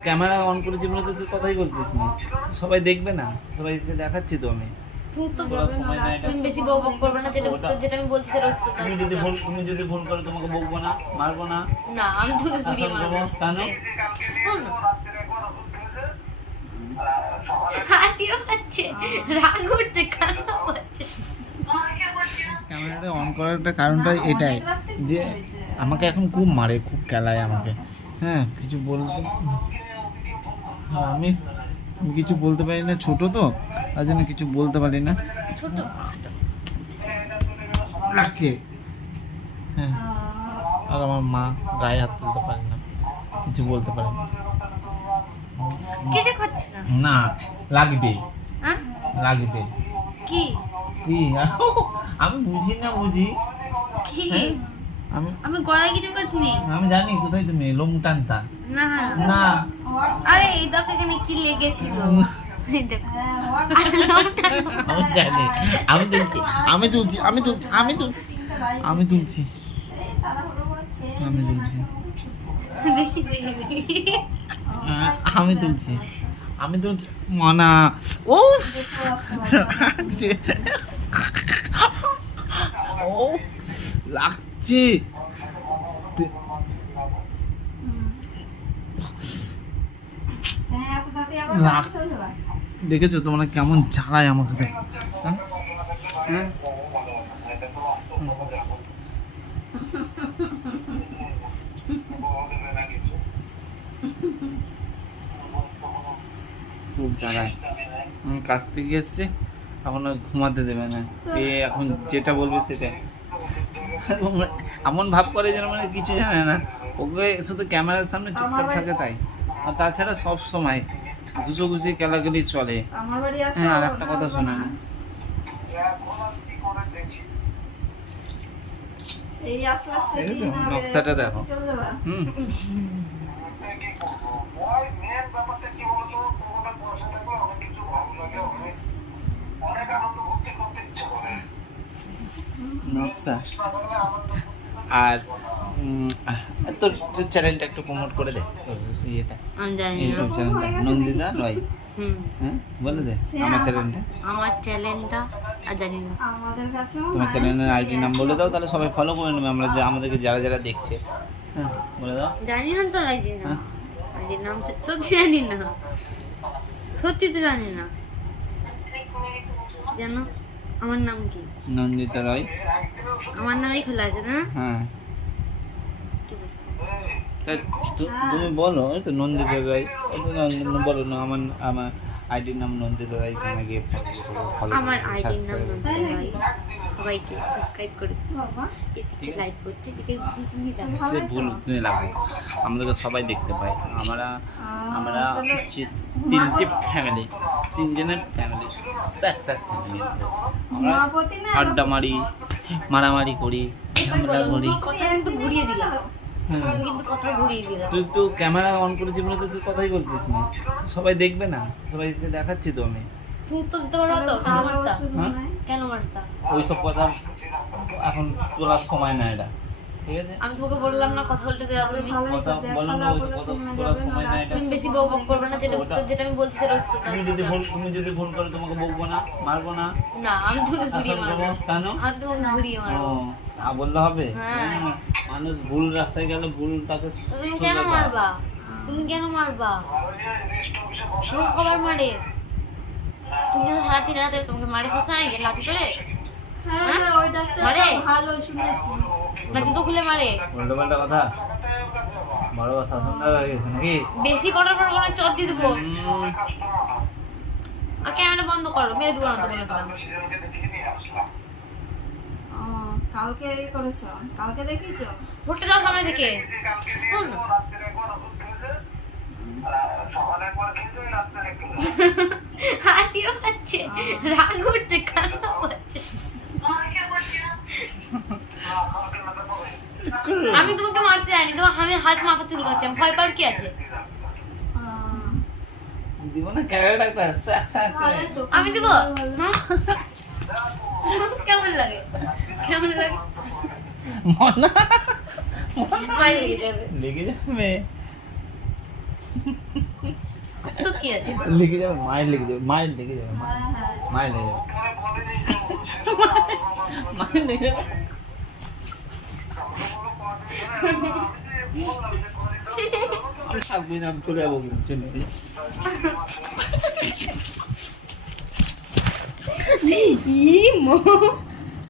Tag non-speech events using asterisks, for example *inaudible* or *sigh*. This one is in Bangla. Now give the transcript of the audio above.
ক্যামেরা অন করেছি বলে তো তুই কথাই বলছিস না। সবাই দেখবে না সবাই দেখাচ্ছি তো আমি। তুমি তো তোরা সময় নাই এটা। তুমি বেশি বক বক করবে না যেটা উত্তর যেটা আমি বলছি সেটা উত্তর দাও তুমি যদি ভুল তুমি যদি ভুল করো তোমাকে বকবো না মারবো না না আমি শাসন করব কেন? হাসিও পাচ্ছে রাগ উঠছে কান্না পাচ্ছে ক্যামেরাটা অন করার একটা কারণটা এটাই যে আমাকে এখন খুব মারে খুব খেলায় আমাকে। হ্যাঁ কিছু বলতে হ্যাঁ, আমি আমি কিছু বলতে পারি না ছোট তো তার জন্য কিছু বলতে পারি না। ছোট লাগছে হ্যাঁ আর আমার মা গায়ে হাত তুলতে পারে না কিছু বলতে পারে না। কিছু করছিস না? না লাগবে। হ্যাঁ? লাগবে। কি? কি? *laughs* আমি বুঝি না বুঝি। কি? হ্যাঁ? আমি আমি গলায় কিছু করছিনি আমি জানি কোথায় তুমি লোম টানতা না। না। আরে এখানে কি লেগেছিল? আমি তুলছি আমি তুলছি। আমি তুলছি। আমি তুলছি। আমি তুলছি। আমি তুলছি। আমি তুলছি। আমি তুলছি। মনা। ও! লাগছে। ও! লাগছে তুই- রাগ দেখেছ তোমরা কেমন জ্বালায় আমাকে দেখ। হ্যাঁ? হ্যাঁ? খুব জ্বালায়। আমি কাছ থেকে এসছি এখন ঘুমাতে দেবে না। এ এখন যেটা বলবে সেটা এমন ভাব করে যেন মানে কিছু জানে না। ওকে শুধু ক্যামেরার সামনে চুপচাপ থাকে তাই। আর তাছাড়া সব সময় ঘুষো ঘুষি খেলাগুলি চলে হ্যাঁ আর একটা কথা শোনে। না? নকশাটা দেখো। হুম। নকশা। আর তোর তোর চ্যানেলটা একটু প্রমোট করে দে। তোর ইয়েটা। আমি জানি ইউটিউব চ্যানেলটা নন্দিতা রয়। হুম। হ্যাঁ? বলে দে আমার চ্যানেলটা আমার চ্যানেলটা আর জানি না। আমাদের কাছেও তোমার চ্যানেলের আইডি নাম বলে দাও তাহলে সবাই ফলো করে নেবে। আমরা আমাদেরকে যারা যারা দেখছে। হ্যাঁ বলে দাও। জানি না তো আইডি না হ্যাঁ? নাম সত্যি জানি না। সত্যি তো জানি না। জানো? আমার নাম কি? নন্দিতা রয়। আমার নামেই খোলা আছে না? হ্যাঁ? তা তু- তুমি বলো এই তো নন্দিতা রায়। বলো না আমার আমার আইডির নাম নন্দিতা রায় তোমরা গিয়ে ফলো আমার আইডির নাম নন্দিতা রায়। সবাইকে সাবস্ক্রাইব করে এদিকে লাইক করছে এদিকে তুমি দেখো সে ভুল তুমি আমাদেরকে সবাই দেখতে পাই আমরা আমরা হচ্ছে তিনটে ফ্যামিলি তিনজনের ফ্যামিলি ফ্যামিলি আমরা আড্ডা মারি মারামারি করি ঝামেলা করি। ঘুরিয়ে দিলাম। আমি কিন্তু কথা ঘুরিয়ে দিলাম। তুই তো ক্যামেরা অন করেছি বলে তো তুই কথাই বলতিস না। সবাই দেখবে না সবাইকে দেখাচ্ছি তো আমি। তুমি তো দিতে তো? কেন মারতা? শুরু হ্যাঁ? মারতা ওইসব কথা এখন তোলার সময় না এটা। ঠিক আছে? আমি তোকে বললাম না কথা বলতে দেওয়া তুমি কথা বলো না দেখালা ওই বলে কথা তোমরা সময় না না তুমি বেশি বক বক করবে না যেটা উত্তর যেটা আমি বলছি সেটা উত্তর দাও তুমি যদি ভুল তুমি যদি ভুল করো তোমাকে বকবো না মারবো না। না আমি তোকে ঘুরিয়ে মারবো। কেন? আমি তোমাকে ঘুরিয়ে মারবো। তা বললে হবে? হ্যাঁ। মানুষ ভুল রাস্তায় গেলে ভুল তাকে তুমি কেন মারবা? তুমি কেন মারবা? কবার মারে। তুমি তো রাতে তোমাকে মারে সবসময় লাঠি করে হ্যাঁ হ্যাঁ? হ্যাঁ ওই ডাক্তার ভালো শুনেছি। না জুতো খুলে মারে। উল্টো পাল্টা কথা? বড় শাসনদার হয়ে গেছে নাকি? বেশি পড়ার পর আমি চট দিয়ে দেবো। আর ক্যামেরা বন্ধ করো মেরে দেবো না তো বলে দিলাম। ও, কালকে এই করেছ? কালকে দেখিয়েছো? ভোটে যাও সামনে থেকে। হাসিও পাচ্ছে রাগ উঠছে কান্না পাচ্ছে আমি তোমাকে মারতে যাইনি তোমার আমি হাত মাথা চুল করছি আমি ভয় পাওয়ার কি আছে? দিব না আমি দিব? কেমন লাগে? কেমন লাগে? মনা লেগে যাবে। তো কি আছে? লিখে যাবে মায়ের লিখে যাবে মায়ের যাবে হ্যাঁ হ্যাঁ। মায়ের যাবে। মায়ের *laughs* থাকবি না আমি